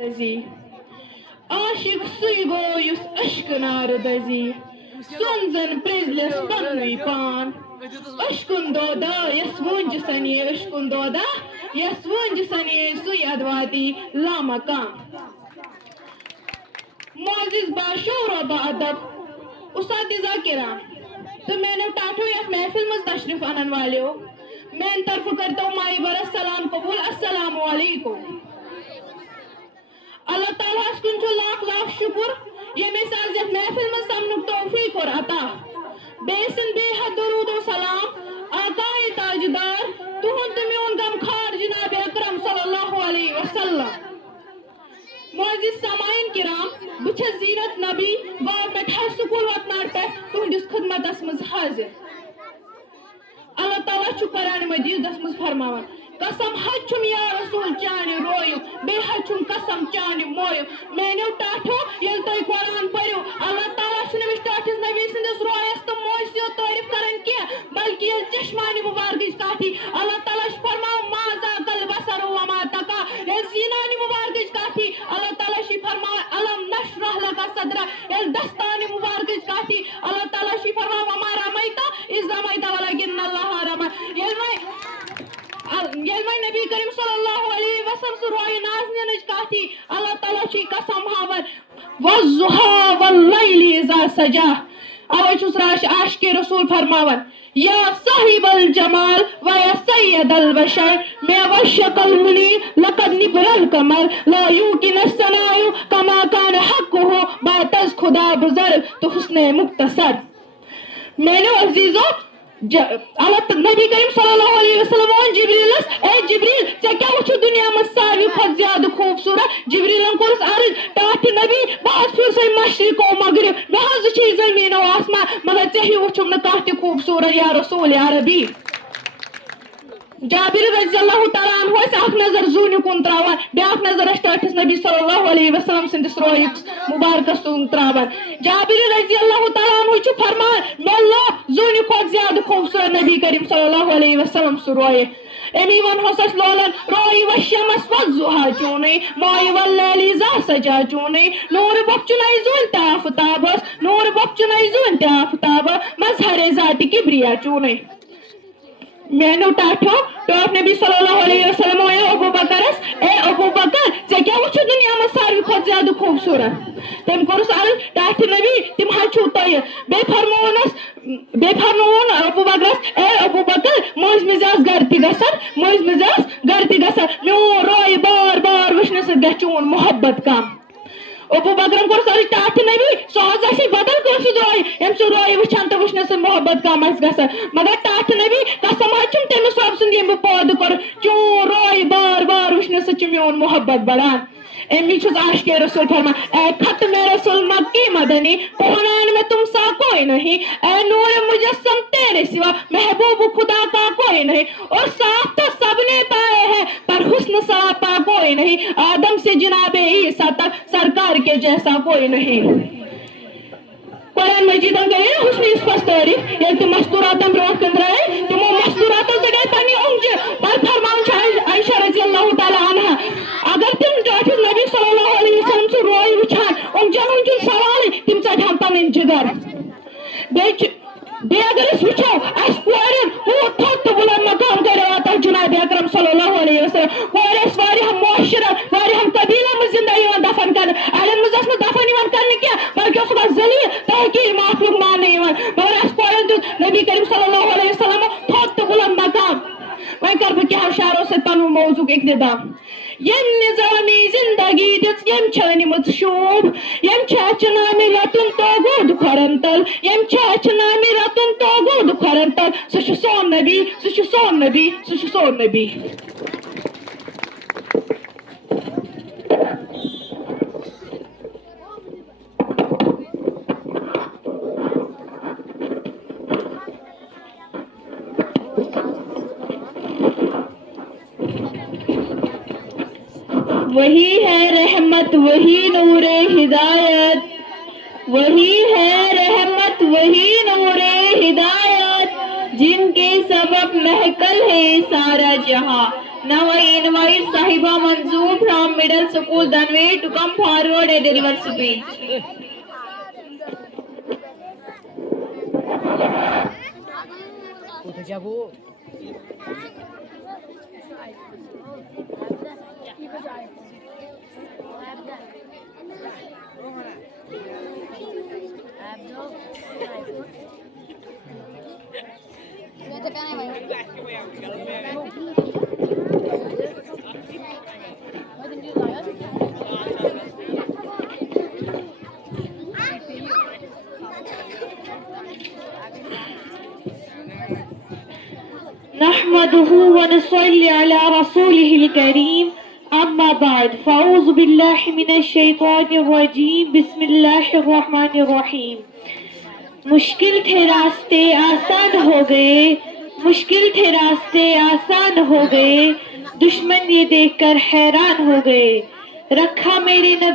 دزی عاشق سُے گوٚو یُس اشکہٕ نارٕ دزی سۄن زن پرٛزلِس پننُے پان اشکُن دودا یس وٲنٛجہِ سنے اشکُن دودا یس وٲنٛجہِ سنے سُے ادواتی لامکان معزز باشعور و باادب اساتذہ کرام تو میانو ٹاٹھو یتھ محفل مز تشریف انن والیو میانہ طرف کرتو مائی برس سلام قبول السلام علیکم اللہ تعالیٰ کن لاکھ لاکھ شکر یمس آز یتھ محفل مز سمنک توفیق اور عطا بیسن بے حد درود و سلام آقا تاجدار تہند تو میون غمخار جناب اکرم صلی اللہ علیہ وسلم معزز سامعین کرام بچھس زینت نبی گورنمنٹ ہائی سکول وتنار پہ تہندس خدمتس مز حاضر اللہ تعالیٰ قرآن مجید مز فرماون قسم حچم یا رسول چانہ رویو بے حچم قسم چانہ مویو میانو ٹاٹھو یل تھی قرآن پریو اللہ تعالیٰ نمس ٹاٹھس نبی سندس رویس تو موج سو تعریف کران کی بلکہ یل چشمانہ مبارکچ کتھی اللہ تعالیٰ فرماو ما ذاقل بصر وما تقا یل زینانہ مبارکچ کتھی اللہ تعالیٰ فرماو الم نشرح لک صدرا یل دستانہ مبارکچ کتھی اللہ تعالیٰ فرماو وما رمیت اذ رمیت ولکن اللہ رمی یل میں نبی کریم صلی اللہ علیہ وسلم سہ روی نازنچ کتھی اللہ تعالیٰ قسم ہاون والضحی واللیل اذا سجا اوے چھس عاشق رسول فرماون یا صاحب الجمال و یا سید البشر میں وشق المنیر لقد نبر القمر لا یمکن الثناء کما کان حقه باتز خدا بزرگ تو حسن مختصر میرے عزیزو اللہ نبی کریم صلی اللہ علیہ وسلم ون جبریلس اے جبریل ژے کیا وچھو دنیا مز ساروی کھۄتہٕ زیادٕ خوبصورت جبریلن کورس عرض ٹاٹھ نبی بہٕ حظ پھر سۄے مشرق و مغرب مےٚ حظ وٕچھے زمین و آسمان مگر ژےٚ ہیوٗ وٕچھُم نہٕ کانٛہہ تہِ خوبصورت یا رسول یا ربی جابر رضی اللہ تعالیٰ عنہ اکھ نظر زوٗنہِ کُن تراوان بیاکھ نظر ٹاٹھس نبی صلی اللہ علیہ وسلم سندس رویس مبارکس کُن تراوان جابر رضی اللہ تعالیٰ عنہ چھُ فرمان مےٚ لوٚب زوٗنہِ کھۄتہٕ زیادٕ خوبصورت نبی کریم صلی اللہ علیہ وسلم سُہ رویہِ امی ونہوس أسۍ لولن روی وشمس والضحى چونٕے مایہِ واللیل اذا سجا چونٕے نوٗرٕ بۄکچُنَے زوٗنہِ تہِ آفتابس نوٗرٕ بۄکچُنَے زوٗنہِ تہِ آفتاب مظہرِ ذاتِ کبریا چونٕے میانو ٹاٹھو ٹاٹھ نبی صلی اللہ علیہ وسلم اے ابو بکرس اے ابو بکر ژےٚ کیٛاہ وٕچھُتھ دنیا منٛز ساروی کھۄتہٕ زیادٕ خوبصورت تٔمۍ کوٚرُس عرض ٹاٹھِ نبی تِم حظ چھُو تۄہہِ بیٚیہِ فرمووُن ابو بکرس اے ابو بکر مٔنٛزۍ مٔنٛزۍ آس گرِ تہِ گژھان میون رویہِ بار بار وٕچھنہٕ سۭتۍ گژھِ چون محبت کم ابو بکرن کوٚرُس عرض ٹاٹھِ نبی سُہ حظ آسہِ بدل کٲنٛسہِ رویہِ ییٚمہِ سُنٛد رویہِ وٕچھان تہٕ وٕچھنہٕ سۭتۍ محبت کم آسہِ گژھان مگر ٹاٹھِ نبی قسم حظ چھُم تٔمِس رۄب سُنٛد ییٚمۍ بہٕ پٲدٕ کوٚر چون رویہِ بار بار وٕچھنہٕ سۭتۍ چھُ میون محبت بڑان امی چھُس عاشق رسول فرمان اے خط میں رسول مکی مدنی کونین میں تم سا کوئی نہیں اے نور مجسم تیرے سوا محبوب خدا کا کوئی نہیں اور صاف تو سب نے پائے ہیں پر حسن سراپا کوئی نہیں آدم سے جناب عیسیٰ تک سرکار کے جیسا کوئی نہیں قرآن مجید گئے حسن اس پس تعریف یل تم مستوراتن برونٛٹھ کن درائے تمو مستوراتو سے گئے پننہِ اونٛگجہِ پر فرمان چھُ عائشہ رضی اللہ تعالیٰ عنہا اگر تم ٹاٹھس نبی صلی اللہ علیہ وسلم سُہ رویہِ وٕچھان اونٛگجن ہُنٛد چھُنہٕ سوالٕے تِم ژٹہن پنٕنۍ جگر بیٚیہِ اگر أسۍ وٕچھو اَسہِ کورٮ۪ن ہوٗت تھوٚد تہٕ بُلند مقام کریو عطا جناب اکرم صلی اللہ علیہ وسلم کورِ ٲسۍ واریاہن معاشرن واریاہن قبیٖلن منٛز زندہ یِوان دفن کرنہٕ اڑٮ۪ن منٛز ٲس نہٕ دفن یِوان کرنہٕ کینٛہہ بلکہِ اوسُکھ اکھ ذلیٖل تحقیٖر مخلوق ماننہٕ یِوان مگر اَسہِ کورٮ۪ن دیُت نبی کریم صلی اللہ علیہ وسلم تھوٚد تہٕ بُلند مقام وۄنۍ کرٕ بہٕ کینٛہو شعرو سۭتۍ پنُن موضوٗعُک اقتدام ییٚمۍ نظامی زندگی دِژ ییٚمۍ چھِ أنمٕژ شوٗب ییٚمۍ چھِ اَچھِ نامہِ رتُن توگوٗد کھۄرن تل ییٚمۍ چھِ اَچھِ نامہِ رتُن توگوٗد کھۄرن تل سُہ چھُ سون نبی سُہ چھُ سون نبی سُہ چھُ سون نبی وہی ہے رحمت وہی نور ہدایت وہی ہے رحمت وہی نور ہدایت جن کے سبب محکل ہے سارا جہاں Now I invite Sahiba Manzoor from Middle School Danway to come forward and deliver speech. نحمده ونصلي على رسوله الكريم أما بعد فأعوذ بالله من الشيطان الرجيم بسم الله الرحمن الرحيم مشکل تھے راستے آسان ہو گئے مشکل تھے راستے آسان ہو گئے دشمن یہ دیکھ کر حیران ہو گئے رکھا میرے نبی